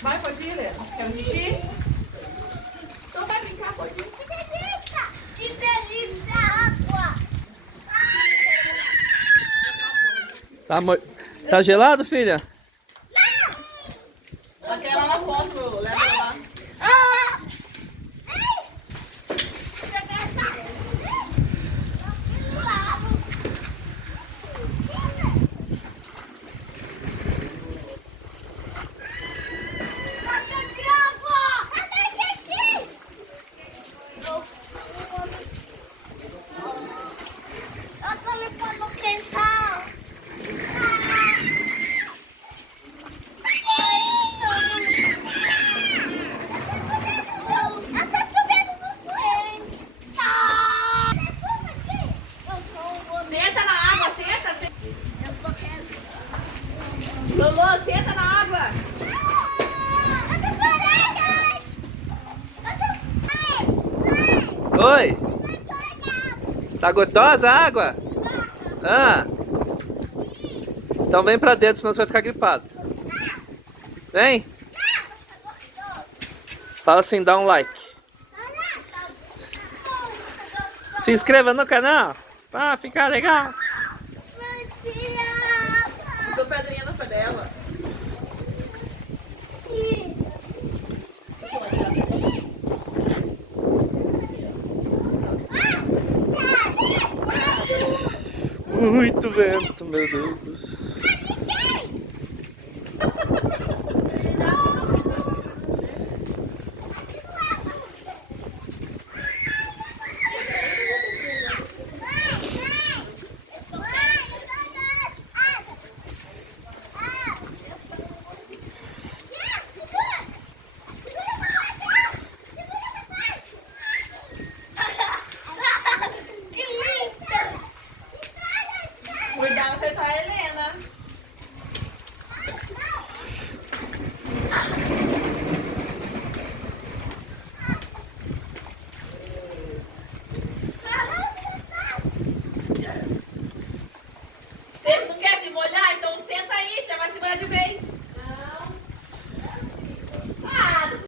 Vai, pode ir, Helena. Quer um xixi? Então vai brincar, pode ir. Que delícia, água! Tá gelado, filha? Aquela na foto, meu. Leva ela lá. Senta na água, senta. Lolo, senta na água. Oi! Tá gostosa a água? Ah! Então vem pra dentro, senão você vai ficar gripado. Vem! Fala assim, dá um like. Se inscreva no canal pra ficar legal. Dou pedrinha no pé dela. Muito vento, meu Deus.